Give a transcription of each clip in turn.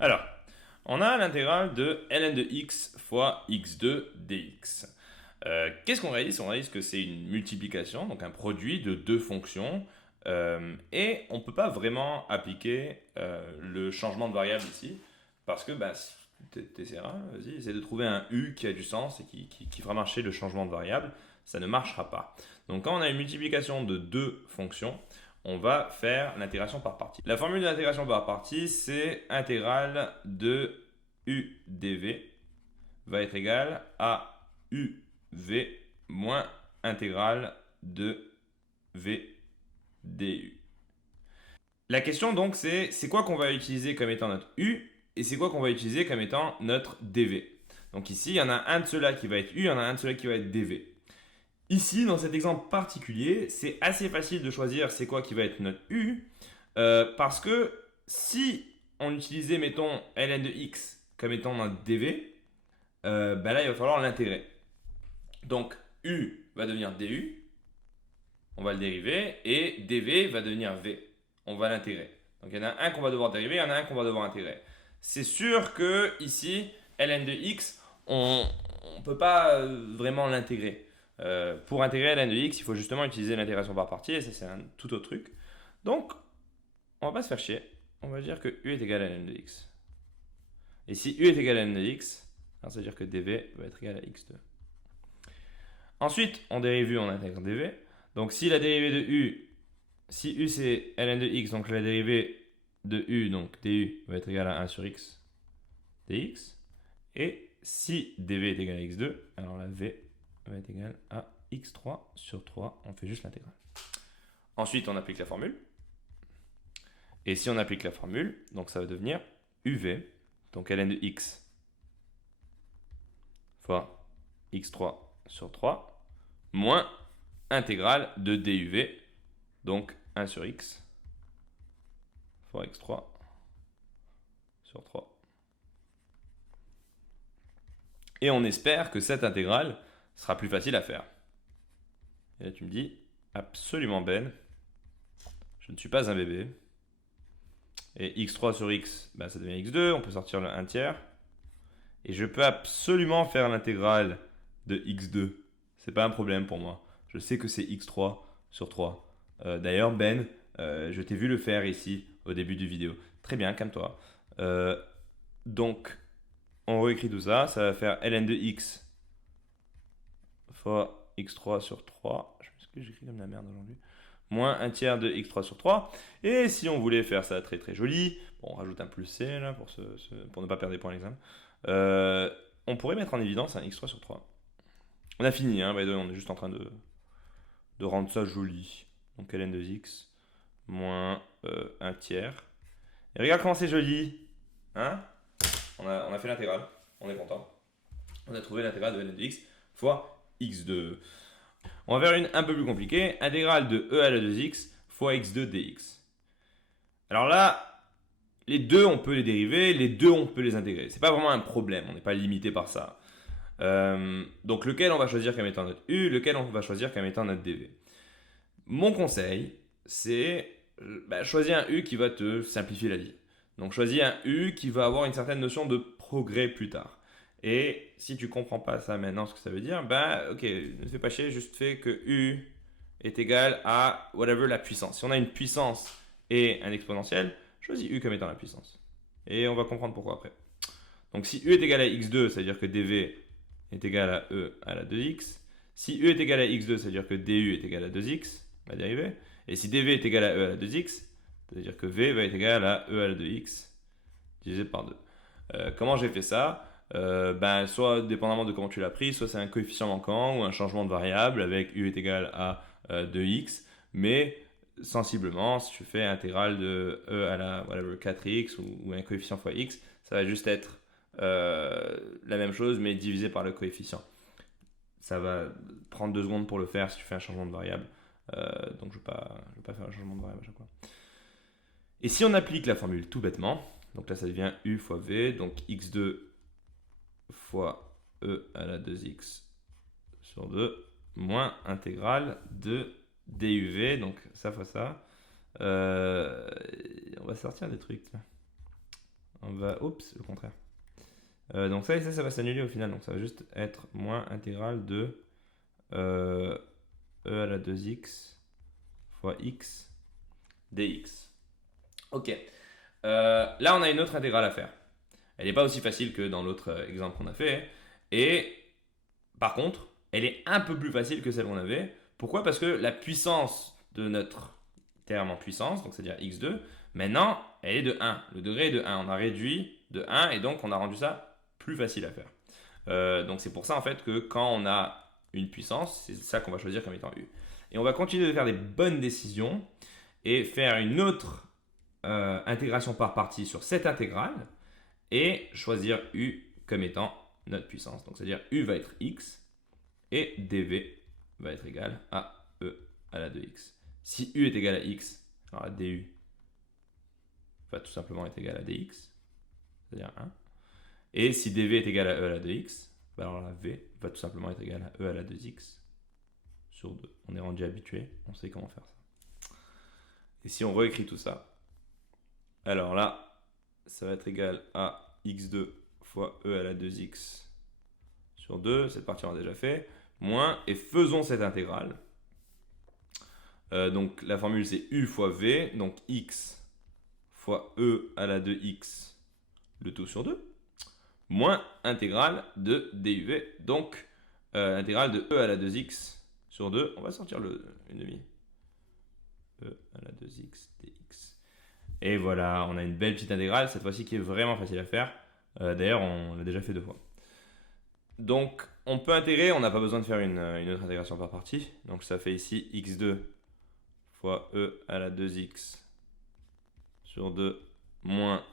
Alors, on a l'intégrale de ln de x fois x2 dx. Qu'est-ce qu'on réalise? On réalise que c'est une multiplication, donc un produit de deux fonctions, et on ne peut pas vraiment appliquer le changement de variable ici, parce que t'essaieras, vas-y, essaie de trouver un u qui a du sens et qui fera marcher le changement de variable, ça ne marchera pas. Donc quand on a une multiplication de deux fonctions, on va faire l'intégration par partie. La formule de l'intégration par partie, c'est intégrale de u dv va être égale à uv moins intégrale de v du. La question donc c'est quoi qu'on va utiliser comme étant notre u et c'est quoi qu'on va utiliser comme étant notre dv. Donc ici, il y en a un de ceux-là qui va être u, il y en a un de ceux-là qui va être dv. Ici, dans cet exemple particulier, c'est assez facile de choisir c'est quoi qui va être notre u, parce que si on utilisait, mettons, ln de x comme étant notre dv, là, il va falloir l'intégrer. Donc, u va devenir du, on va le dériver, et dv va devenir v, on va l'intégrer. Donc, il y en a un qu'on va devoir dériver, il y en a un qu'on va devoir intégrer. C'est sûr que ici, ln de x, on ne peut pas vraiment l'intégrer. Pour intégrer ln de x, il faut justement utiliser l'intégration par partie, et ça c'est un tout autre truc. Donc, on va pas se faire chier. On va dire que u est égal à ln de x. Et si u est égal à ln de x, alors ça veut dire que dv va être égal à x2. Ensuite, on dérive u, on intègre dv. Donc si la dérivée de u, si u c'est ln de x, donc la dérivée de u, donc du, va être égale à 1 sur x dx. Et si dv est égal à x2, alors la v va être égale à x3 sur 3. On fait juste l'intégrale. Ensuite, on applique la formule. Et si on applique la formule, donc ça va devenir uv, donc ln de x fois x3 sur 3, moins intégrale de duv, donc 1 sur x fois x3 sur 3. Et on espère que cette intégrale sera plus facile à faire. Et là tu me dis, absolument Ben, je ne suis pas un bébé. Et x3 sur x, ça devient x2, on peut sortir le 1 tiers. Et je peux absolument faire l'intégrale de x2. C'est pas un problème pour moi. Je sais que c'est x3 sur 3. D'ailleurs, Ben, je t'ai vu le faire ici au début du vidéo. Très bien, calme-toi. Donc, on réécrit tout ça. Ça va faire ln de x fois x3 sur 3. Je m'excuse, j'écris comme la merde aujourd'hui. Moins 1 tiers de x3 sur 3. Et si on voulait faire ça très très joli, bon, on rajoute un plus c là pour ne pas perdre des points à l'examen. On pourrait mettre en évidence un x3 sur 3. On a fini, hein, by the way, on est juste en train de rendre ça joli. Donc ln de x moins 1 tiers. Et regarde comment c'est joli. Hein, on a fait l'intégrale, on est content. On a trouvé l'intégrale de ln de x fois x2. On va faire une un peu plus compliquée. Intégrale de e à la 2x fois x2 dx. Alors là, les deux, on peut les dériver, les deux, on peut les intégrer. C'est pas vraiment un problème, on n'est pas limité par ça. Donc lequel on va choisir comme étant notre u, lequel on va choisir comme étant notre dv. Mon conseil, c'est choisir un u qui va te simplifier la vie. Donc choisis un u qui va avoir une certaine notion de progrès plus tard. Et si tu comprends pas ça maintenant, ce que ça veut dire, ok, ne fais pas chier, juste fais que u est égal à whatever la puissance. Si on a une puissance et un exponentiel, choisis u comme étant la puissance. Et on va comprendre pourquoi après. Donc si u est égal à x2, ça veut dire que dv est égal à e à la 2x. Si u est égal à x2, ça veut dire que du est égal à 2x, la dérivée. Et si dv est égal à e à la 2x, ça veut dire que v va être égal à e à la 2x divisé par 2. Comment j'ai fait ça? Soit dépendamment de comment tu l'as pris, soit c'est un coefficient manquant ou un changement de variable avec u est égal à 2x, mais sensiblement, si tu fais intégrale de e à la 4x ou un coefficient fois x, ça va juste être la même chose mais divisé par le coefficient. Ça va prendre 2 secondes pour le faire si tu fais un changement de variable. Donc je ne vais pas faire un changement de variable à chaque fois. Et si on applique la formule tout bêtement, donc là ça devient u fois v, donc x2 fois e à la 2x sur 2, moins intégrale de duv, donc ça fois ça. On va sortir des trucs. On va... Oups, le contraire. Donc ça et ça va s'annuler au final. Donc ça va juste être moins intégrale de e à la 2x fois x dx. Ok. Là, on a une autre intégrale à faire. Elle n'est pas aussi facile que dans l'autre exemple qu'on a fait. Et par contre, elle est un peu plus facile que celle qu'on avait. Pourquoi? Parce que la puissance de notre terme en puissance, donc c'est-à-dire x2, maintenant, elle est de 1. Le degré est de 1. On a réduit de 1 et donc on a rendu ça plus facile à faire. Donc c'est pour ça en fait que quand on a une puissance, c'est ça qu'on va choisir comme étant u. Et on va continuer de faire des bonnes décisions et faire une autre intégration par partie sur cette intégrale et choisir u comme étant notre puissance. Donc c'est-à-dire u va être x et dv va être égal à e à la 2x. Si u est égal à x, alors la du va tout simplement être égal à dx, c'est-à-dire 1. Et si dv est égal à e à la 2x, alors la v va tout simplement être égal à e à la 2x sur 2. On est rendu habitué, on sait comment faire ça. Et si on réécrit tout ça, alors là, ça va être égal à x2 fois e à la 2x sur 2, cette partie on a déjà fait, moins, et faisons cette intégrale. Donc la formule c'est u fois v, donc x fois e à la 2x, le tout sur 2, moins intégrale de duv, donc intégrale de e à la 2x sur 2, on va sortir une demi, e à la 2x dx. Et voilà, on a une belle petite intégrale, cette fois-ci qui est vraiment facile à faire. D'ailleurs, on l'a déjà fait 2 fois. Donc, on peut intégrer, on n'a pas besoin de faire une autre intégration par partie. Donc, ça fait ici x2 fois e à la 2x sur 2 moins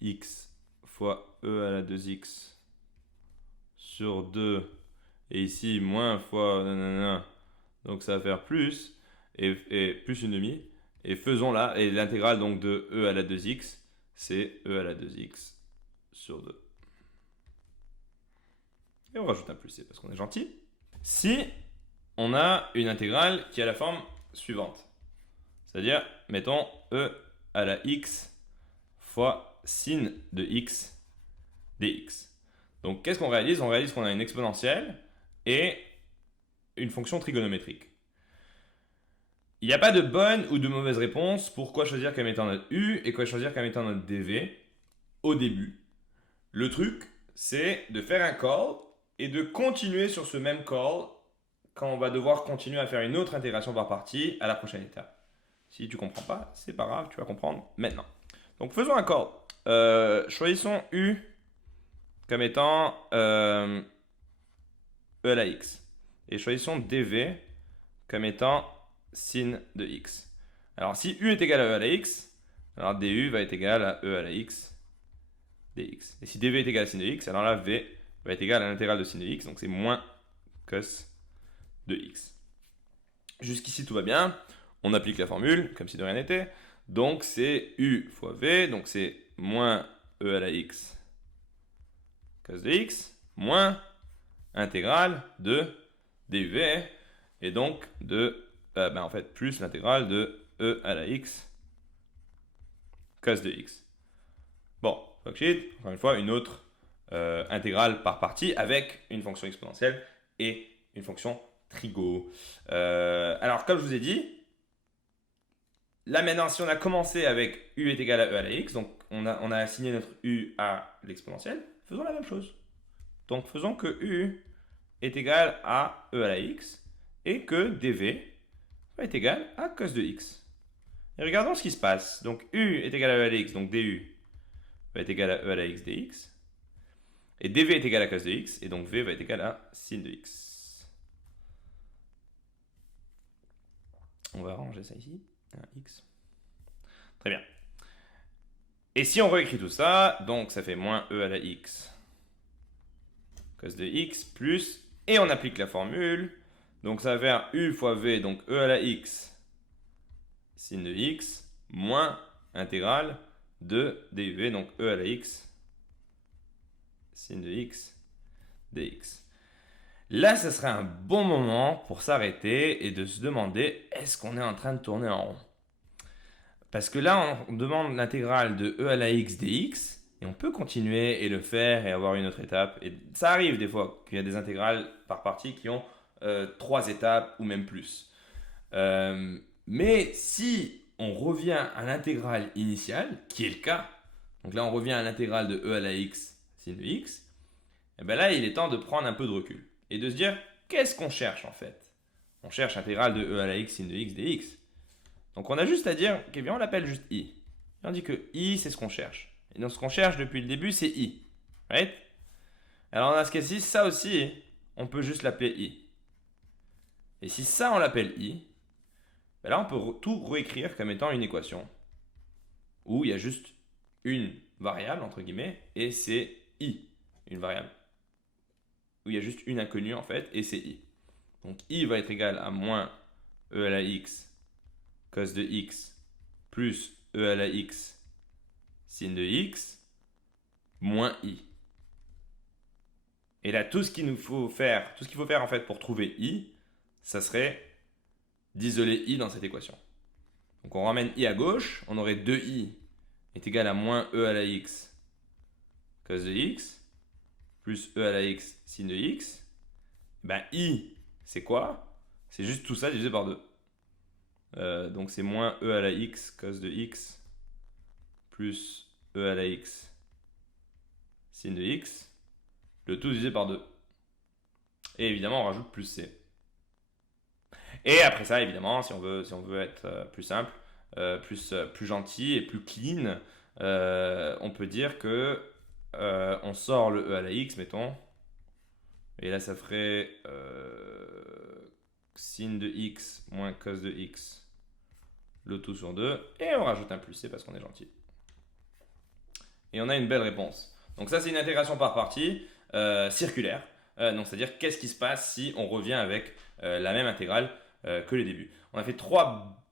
x fois e à la 2x sur 2. Et ici, moins fois nanana. Donc, ça va faire plus, et plus une demi. Et faisons là, et l'intégrale donc de e à la 2x, c'est e à la 2x sur 2. Et on rajoute un plus c parce qu'on est gentil. Si on a une intégrale qui a la forme suivante, c'est-à-dire, mettons e à la x fois sin de x dx. Donc qu'est-ce qu'on réalise? On réalise qu'on a une exponentielle et une fonction trigonométrique. Il n'y a pas de bonne ou de mauvaise réponse pour quoi choisir comme étant notre u et quoi choisir comme étant notre dv au début. Le truc, c'est de faire un call et de continuer sur ce même call quand on va devoir continuer à faire une autre intégration par partie à la prochaine étape. Si tu ne comprends pas, c'est pas grave, tu vas comprendre maintenant. Donc faisons un call. Choisissons u comme étant e à la x. Et choisissons dv comme étant sin de x. Alors si u est égal à e à la x, alors du va être égal à e à la x dx. Et si dv est égal à sin de x, alors là v va être égal à l'intégrale de sin de x, donc c'est moins cos de x. Jusqu'ici tout va bien, on applique la formule comme si de rien n'était, donc c'est u fois v, donc c'est moins e à la x cos de x, moins intégrale de duv, et donc de en fait, plus l'intégrale de e à la x cos de x. Bon, encore une fois, une autre intégrale par partie avec une fonction exponentielle et une fonction trigo. Alors, comme je vous ai dit, là maintenant, si on a commencé avec u est égal à e à la x, donc on a assigné notre u à l'exponentielle, faisons la même chose. Donc, faisons que u est égal à e à la x et que dv va être égal à cos de x. Et regardons ce qui se passe. Donc u est égal à e à la x, donc du va être égal à e à la x dx. Et dv est égal à cos de x, et donc v va être égal à sin de x. On va arranger ça ici. Un x. Très bien. Et si on réécrit tout ça, donc ça fait moins e à la x cos de x plus, et on applique la formule. Donc ça va faire u fois v, donc e à la x sin de x, moins intégrale de duv, donc e à la x sin de x dx. Là, ce serait un bon moment pour s'arrêter et de se demander, est-ce qu'on est en train de tourner en rond? Parce que là, on demande l'intégrale de e à la x dx, et on peut continuer et le faire et avoir une autre étape. Et ça arrive des fois qu'il y a des intégrales par partie qui ont 3 étapes ou même plus. Mais si on revient à l'intégrale initiale, qui est le cas, donc là on revient à l'intégrale de e à la x sin de x, et bien là il est temps de prendre un peu de recul et de se dire qu'est-ce qu'on cherche en fait. On cherche l'intégrale de e à la x sin de x dx. Donc on a juste à dire, ok, bien on l'appelle juste i. Et on dit que i c'est ce qu'on cherche. Et donc ce qu'on cherche depuis le début c'est i. Right? Alors dans ce cas-ci, ça aussi, on peut juste l'appeler i. Et si ça on l'appelle i, ben là on peut tout réécrire comme étant une équation où il y a juste une variable entre guillemets et c'est i, une variable où il y a juste une inconnue en fait et c'est i. Donc i va être égal à moins e à la x cos de x plus e à la x sin de x moins i. Et là, tout ce qu'il faut faire en fait pour trouver i, ça serait d'isoler i dans cette équation. Donc on ramène i à gauche, on aurait 2i est égal à moins e à la x cos de x plus e à la x sin de x. Ben i, c'est quoi? C'est juste tout ça divisé par 2. Donc c'est moins e à la x cos de x plus e à la x sin de x, le tout divisé par 2. Et évidemment, on rajoute plus c. Et après ça, évidemment, si on veut être plus simple, plus gentil et plus clean, on peut dire que on sort le e à la x, mettons. Et là, ça ferait sin de x moins cos de x, le tout sur 2. Et on rajoute un plus c parce qu'on est gentil. Et on a une belle réponse. Donc ça, c'est une intégration par partie circulaire. Donc c'est-à-dire qu'est-ce qui se passe si on revient avec la même intégrale que le début. On a fait 3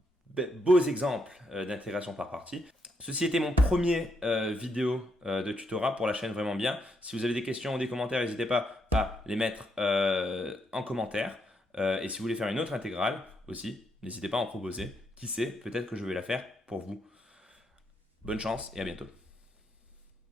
beaux exemples d'intégration par partie. Ceci était mon premier vidéo de tutorat pour la chaîne Vraiment Bien. Si vous avez des questions ou des commentaires, n'hésitez pas à les mettre en commentaire. Et si vous voulez faire une autre intégrale aussi, n'hésitez pas à en proposer. Qui sait, peut-être que je vais la faire pour vous. Bonne chance et à bientôt.